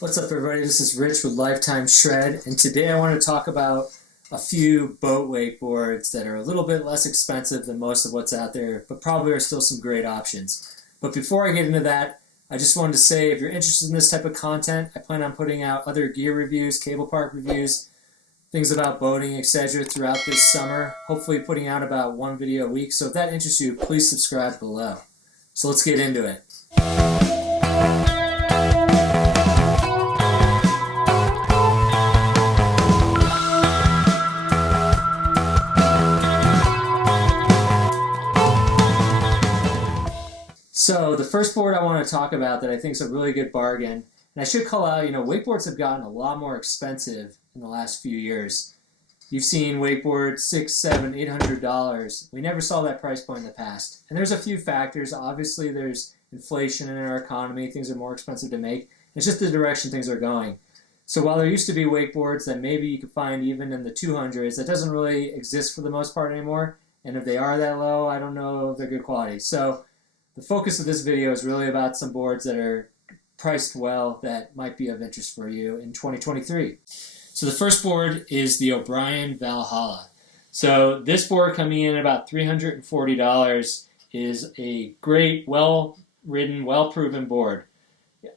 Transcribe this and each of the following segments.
What's up, everybody? This is Rich with Lifetime Shred, and today I want to talk about a few boat wakeboards that are a little bit less expensive than most of what's out there, but probably are still some great options. But before I get into that, I just wanted to say if you're interested in this type of content, I plan on putting out other gear reviews, cable park reviews, things about boating, etc. throughout this summer, hopefully putting out about one video a week. So if that interests you, please subscribe below. So let's get into it. So the first board I want to talk about that I think is a really good bargain, and I should call out, wakeboards have gotten a lot more expensive in the last few years. You've seen wakeboards $600, $700, $800. We never saw that price point in the past. And there's a few factors. Obviously, there's inflation in our economy. Things are more expensive to make. It's just the direction things are going. So while there used to be wakeboards that maybe you could find even in the 200s, that doesn't really exist for the most part anymore. And if they are that low, I don't know if they're good quality. So the focus of this video is really about some boards that are priced well that might be of interest for you in 2023. So the first board is the O'Brien Valhalla. So this board coming in at about $340 is a great, well-ridden, well-proven board.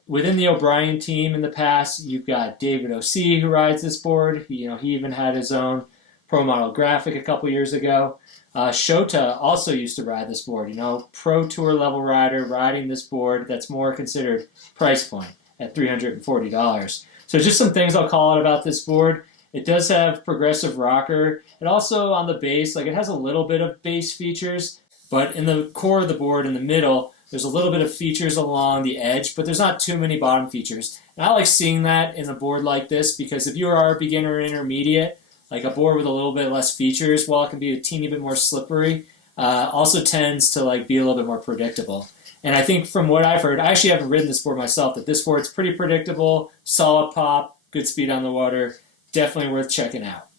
Within the O'Brien team in the past, you've got David O.C. who rides this board. He even had his own Pro Model graphic a couple years ago. Shota also used to ride this board, pro tour level rider riding this board that's more considered price point at $340. So just some things I'll call out about this board. It does have progressive rocker. It also on the base, it has a little bit of base features, but in the core of the board in the middle, there's a little bit of features along the edge, but there's not too many bottom features. And I like seeing that in a board like this because if you are a beginner or intermediate, like a board with a little bit less features, while it can be a teeny bit more slippery, also tends to be a little bit more predictable. And I think from what I've heard, I actually haven't ridden this board myself, but this board's pretty predictable, solid pop, good speed on the water, definitely worth checking out.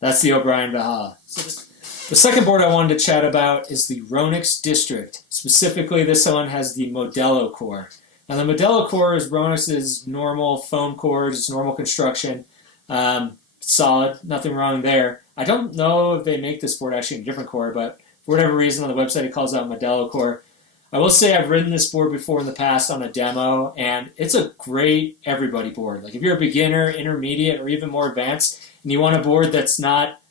That's the O'Brien Valhalla. So the second board I wanted to chat about is the Ronix District. Specifically, this one has the Modelo core. Now the Modelo core is Ronix's normal foam core, it's normal construction. Solid, nothing wrong there. I don't know if they make this board actually in a different core, but for whatever reason on the website it calls out Modelo core. I will say I've ridden this board before in the past on a demo, and it's a great everybody board. If you're a beginner, intermediate, or even more advanced, and you want a board that's not,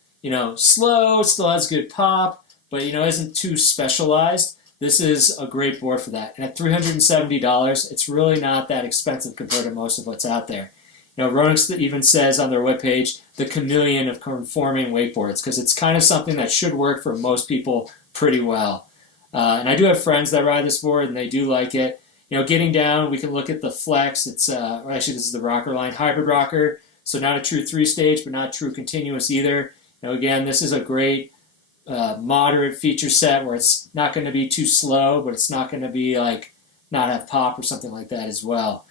slow, still has good pop, but, isn't too specialized, this is a great board for that. And at $370, it's really not that expensive compared to most of what's out there. Ronix even says on their webpage, the chameleon of conforming wakeboards, because it's kind of something that should work for most people pretty well. And I do have friends that ride this board, and they do like it. Getting down, we can look at the flex. It's actually, this is the rocker line, hybrid rocker, so not a true 3-stage, but not true continuous either. Again, this is a great moderate feature set where it's not going to be too slow, but it's not going to be not have pop or something like that as well.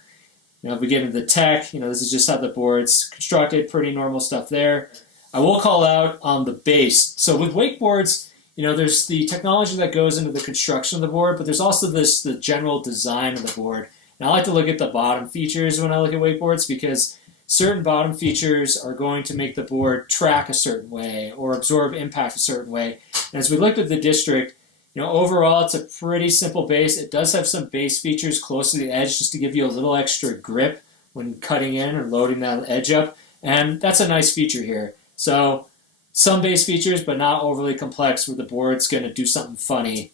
If we get into the tech, this is just how the board's constructed, pretty normal stuff there. I will call out on the base. So with wakeboards, there's the technology that goes into the construction of the board, but there's also the general design of the board. And I like to look at the bottom features when I look at wakeboards because certain bottom features are going to make the board track a certain way or absorb impact a certain way. And as we looked at the District, overall, it's a pretty simple base. It does have some base features close to the edge just to give you a little extra grip when cutting in or loading that edge up. And that's a nice feature here. So some base features, but not overly complex where the board's going to do something funny.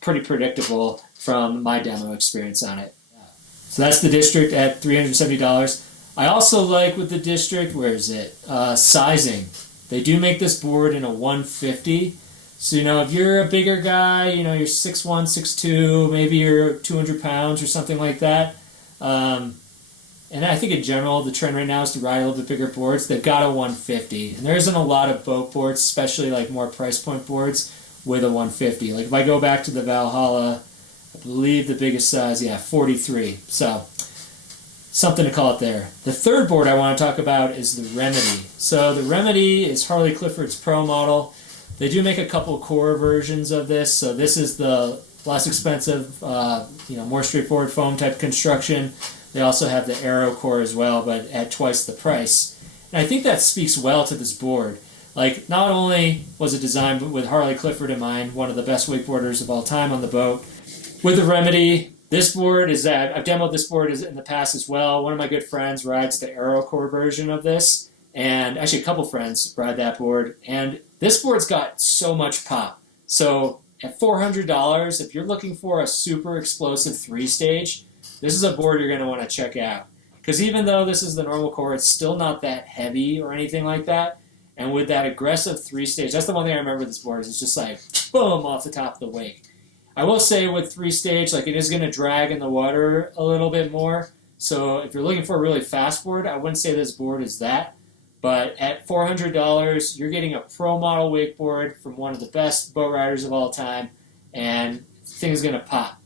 Pretty predictable from my demo experience on it. So that's the District at $370. I also like with the District, where is it? Sizing. They do make this board in a 150. So, if you're a bigger guy, you're 6'1", 6'2", maybe you're 200 pounds or something like that. And I think in general, the trend right now is to ride a little bit bigger boards. They've got a 150. And there isn't a lot of boat boards, especially more price point boards, with a 150. If I go back to the Valhalla, I believe the biggest size, 43. So, something to call out there. The third board I want to talk about is the Remedy. So, the Remedy is Harley Clifford's Pro model. They do make a couple core versions of this. So this is the less expensive, more straightforward foam type construction. They also have the Aero Core as well, but at twice the price. And I think that speaks well to this board. Like, not only was it designed with Harley Clifford in mind, one of the best wakeboarders of all time on the boat, with the Remedy, this board is that I've demoed this board in the past as well. One of my good friends rides the Aero Core version of this, and actually a couple friends ride that board. And this board's got so much pop. So at $400, if you're looking for a super explosive 3-stage, this is a board you're going to want to check out. Because even though this is the normal core, it's still not that heavy or anything like that. And with that aggressive 3-stage, that's the one thing I remember with this board, is it's just like, boom, off the top of the wake. I will say with 3-stage, like, it is going to drag in the water a little bit more. So if you're looking for a really fast board, I wouldn't say this board is that. But at $400, you're getting a pro model wakeboard from one of the best boat riders of all time, and the thing's going to pop.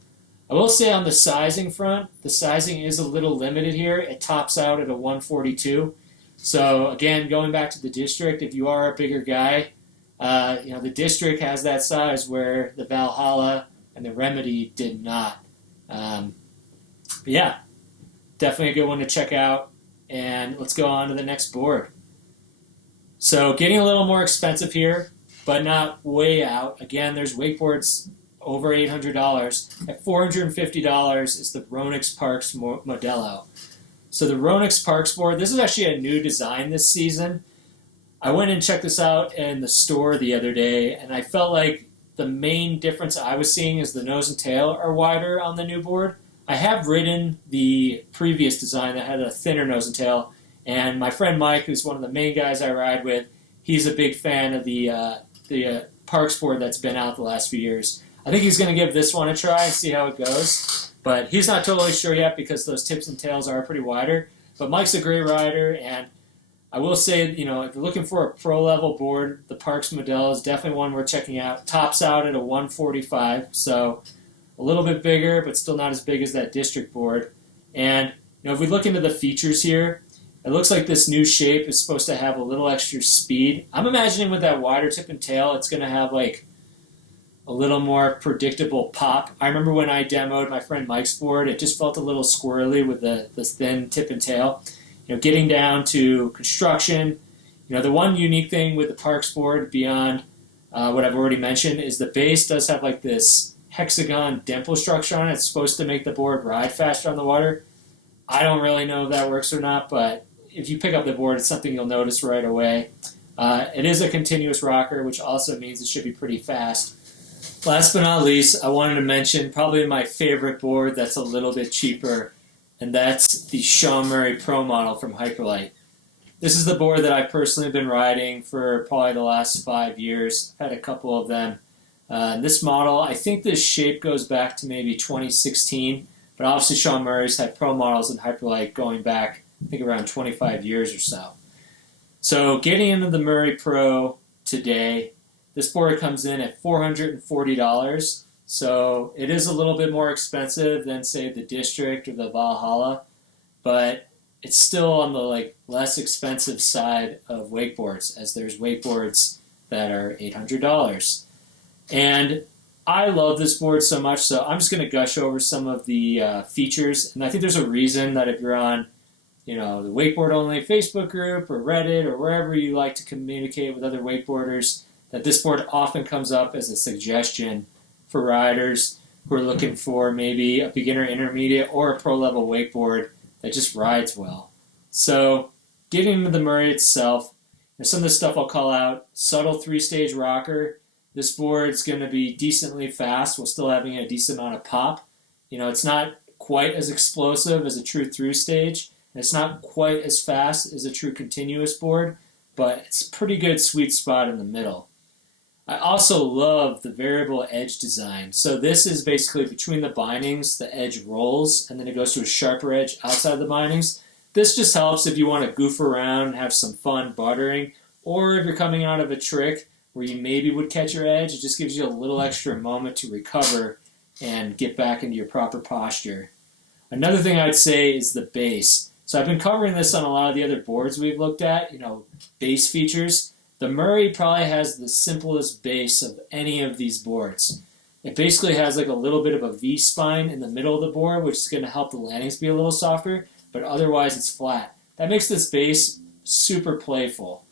I will say on the sizing front, the sizing is a little limited here. It tops out at a 142. So again, going back to the District, if you are a bigger guy, the District has that size where the Valhalla and the Remedy did not. But yeah, definitely a good one to check out. And let's go on to the next board. So getting a little more expensive here, but not way out. Again, there's wakeboards over $800. At $450 is the Ronix Parks Modelo. So the Ronix Parks board, this is actually a new design this season. I went and checked this out in the store the other day, and I felt like the main difference I was seeing is the nose and tail are wider on the new board. I have ridden the previous design that had a thinner nose and tail, and my friend Mike, who's one of the main guys I ride with, he's a big fan of the Parks board that's been out the last few years. I think he's going to give this one a try and see how it goes. But he's not totally sure yet because those tips and tails are pretty wider. But Mike's a great rider, and I will say, if you're looking for a pro-level board, the Parks Modelo is definitely one worth checking out. Tops out at a 145, so a little bit bigger, but still not as big as that District board. And if we look into the features here, it looks like this new shape is supposed to have a little extra speed. I'm imagining with that wider tip and tail, it's going to have like a little more predictable pop. I remember when I demoed my friend Mike's board, it just felt a little squirrely with the thin tip and tail. Getting down to construction, the one unique thing with the Parks board beyond what I've already mentioned is the base does have like this hexagon dimple structure on it. It's supposed to make the board ride faster on the water. I don't really know if that works or not, but if you pick up the board, it's something you'll notice right away. It is a continuous rocker, which also means it should be pretty fast. Last but not least, I wanted to mention probably my favorite board that's a little bit cheaper, and that's the Sean Murray Pro model from Hyperlite. This is the board that I've personally been riding for probably the last 5 years. I've had a couple of them. This model, I think this shape goes back to maybe 2016, but obviously Sean Murray's had pro models in Hyperlite going back, I think, around 25 years or so. So getting into the Murray Pro today, this board comes in at $440, so it is a little bit more expensive than, say, the District or the Valhalla, but it's still on the less expensive side of wakeboards, as there's wakeboards that are $800. And I love this board so much, so I'm just going to gush over some of the features, and I think there's a reason that if you're on the Wakeboard Only Facebook group or Reddit or wherever you like to communicate with other wakeboarders, that this board often comes up as a suggestion for riders who are looking for maybe a beginner intermediate or a pro-level wakeboard that just rides well. So getting into the Murray itself, some of the stuff I'll call out: subtle 3-stage rocker. This board's going to be decently fast while still having a decent amount of pop. It's not quite as explosive as a true through stage, and it's not quite as fast as a true continuous board, but it's a pretty good sweet spot in the middle. I also love the variable edge design. So this is basically between the bindings, the edge rolls, and then it goes to a sharper edge outside the bindings. This just helps if you want to goof around and have some fun buttering, or if you're coming out of a trick where you maybe would catch your edge. It just gives you a little extra moment to recover and get back into your proper posture. Another thing I'd say is the base. So I've been covering this on a lot of the other boards we've looked at, base features. The Murray probably has the simplest base of any of these boards. It basically has like a little bit of a V-spine in the middle of the board, which is going to help the landings be a little softer, but otherwise it's flat. That makes this base super playful.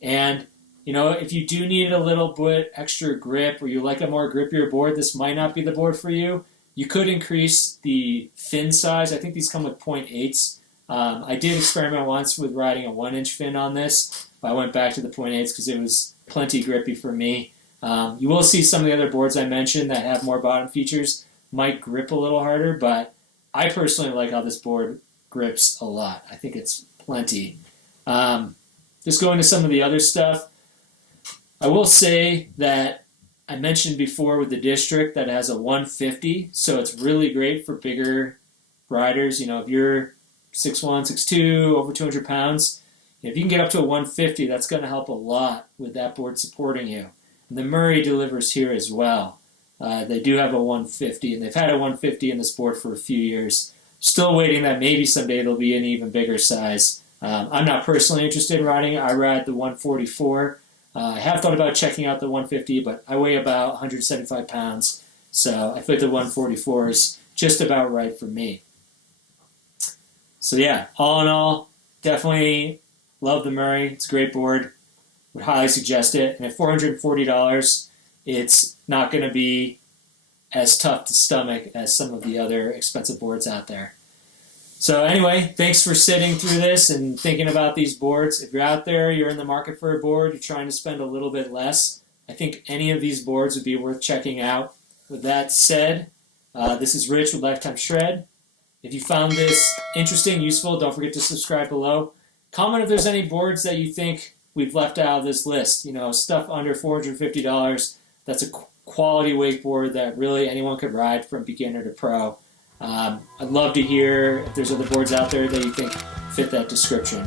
And, you know, if you do need a little bit extra grip or you like a more grippier board, this might not be the board for you. You could increase the fin size. I think these come with 0.8s. I did experiment once with riding a 1-inch fin on this. I went back to the 0.8s because it was plenty grippy for me. You will see some of the other boards I mentioned that have more bottom features might grip a little harder, but I personally like how this board grips a lot. I think it's plenty. Just going to some of the other stuff, I will say that I mentioned before with the District that it has a 150, so it's really great for bigger riders. You know, if you're 6'1", 6'2", over 200 pounds, if you can get up to a 150, that's going to help a lot with that board supporting you. And the Murray delivers here as well. They do have a 150, and they've had a 150 in this board for a few years. Still waiting that maybe someday they'll be an even bigger size. I'm not personally interested in riding it. I ride the 144. I have thought about checking out the 150, but I weigh about 175 pounds, so I think the 144 is just about right for me. So yeah, all in all, definitely love the Murray. It's a great board. Would highly suggest it. And at $440, it's not going to be as tough to stomach as some of the other expensive boards out there. So anyway, thanks for sitting through this and thinking about these boards. If you're out there, you're in the market for a board, you're trying to spend a little bit less, I think any of these boards would be worth checking out. With that said, this is Rich with Lifetime Shred. If you found this interesting, useful, don't forget to subscribe below. Comment if there's any boards that you think we've left out of this list. You know, stuff under $450. That's a quality wakeboard that really anyone could ride from beginner to pro. I'd love to hear if there's other boards out there that you think fit that description.